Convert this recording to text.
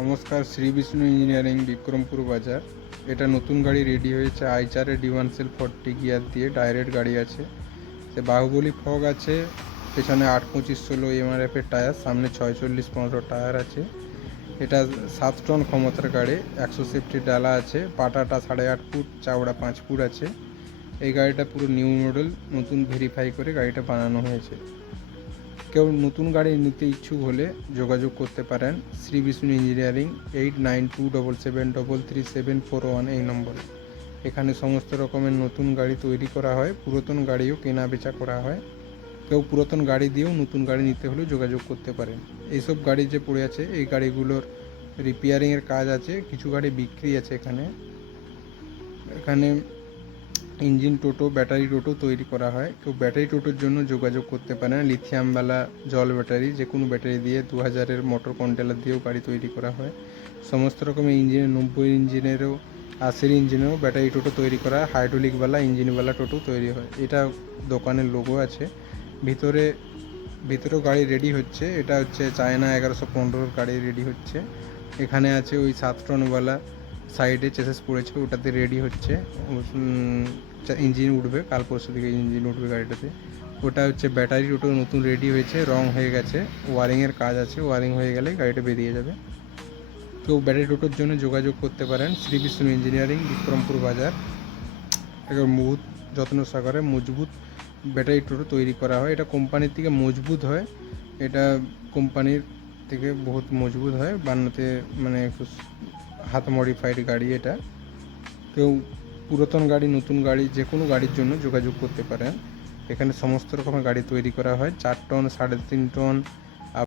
নমস্কার, শ্রী বিষ্ণু ইঞ্জিনিয়ারিং, বিক্রমপুর বাজার। এটা নতুন গাড়ি রেডি হয়েছে আইচারে ডিভানসেল 40 গিয়ার দিয়ে ডাইরেক্ট গাড়ি আছে। সে বাহুবলী ফগ আছে, পেছনে 8-25-16 এমআরএফের টায়ার, সামনে 640-15 টায়ার আছে। এটা 7 টন ক্ষমতার গাড়ি, 100 সেফটি ডালা আছে, পাটাটা 8.5 ফুট, চওড়া 5 ফুট আছে। এই গাড়িটা পুরো নিউ মডেল, নতুন ভেরিফাই করে গাড়িটা বানানো হয়েছে। কেউ নতুন গাড়ি নিতে ইচ্ছুক হলে যোগাযোগ করতে পারেন শ্রী বিষ্ণু ইঞ্জিনিয়ারিং 8927333741 এই নম্বরে। এখানে সমস্ত রকমের নতুন গাড়ি তৈরি করা হয়, পুরাতন গাড়িও কেনা বেচা করা হয়। কেউ পুরাতন গাড়ি দিয়েও নতুন গাড়ি নিতে হলেও যোগাযোগ করতে পারেন। এইসব গাড়ি যে পড়ে আছে এই গাড়িগুলোর রিপেয়ারিংয়ের কাজ আছে, কিছু গাড়ি বিক্রি আছে। এখানে ইঞ্জিন টোটো, ব্যাটারি টোটো তৈরি করা হয়। কেউ ব্যাটারি টোটোর জন্য যোগাযোগ করতে পারেন। লিথিয়ামওয়ালা জল ব্যাটারি, যে কোনো ব্যাটারি দিয়ে 2000-এর মোটর কন্ট্রোলার দিয়েও গাড়ি তৈরি করা হয়। সমস্ত রকমের ইঞ্জিনের, 90 ইঞ্জিনেরও, 80 ইঞ্জিনেরও ব্যাটারি টোটো তৈরি করা হয়। হাইড্রোলিকওয়ালা, ইঞ্জিনওয়ালা টোটো তৈরি হয়। এটা দোকানের লোগো আছে। ভিতরেও গাড়ি রেডি হচ্ছে। এটা হচ্ছে চায়না 1115 গাড়ি রেডি হচ্ছে। এখানে আছে ওই 7 টনওয়ালা, সাইডে চেসিস পড়েছে, ওটাতে রেডি হচ্ছে। ইঞ্জিন উঠবে, কাল পরশু থেকে ইঞ্জিন উঠবে গাড়িটাতে। ওটা হচ্ছে ব্যাটারি টোটো, নতুন রেডি হয়েছে, রং হয়ে গেছে, ওয়ারিংয়ের কাজ আছে, ওয়ারিং হয়ে গেলে গাড়িটা বেরিয়ে যাবে। কেউ ব্যাটারি টোটোর জন্য যোগাযোগ করতে পারেন শ্রী বিষ্ণু ইঞ্জিনিয়ারিং, বিক্রমপুর বাজার। এবার বহুত যত্ন সহকারে মজবুত ব্যাটারি টোটো তৈরি করা হয়। এটা কোম্পানির থেকে মজবুত হয়, এটা কোম্পানির থেকে বহুত মজবুত হয় বানাতে, মানে হাত মডিফাইড গাড়ি এটা। কেউ পুরাতন গাড়ি, নতুন গাড়ি, যে কোনো গাড়ির জন্য যোগাযোগ করতে পারেন। এখানে সমস্ত রকমের গাড়ি তৈরি করা হয়, 4 টন, 3.5 টন,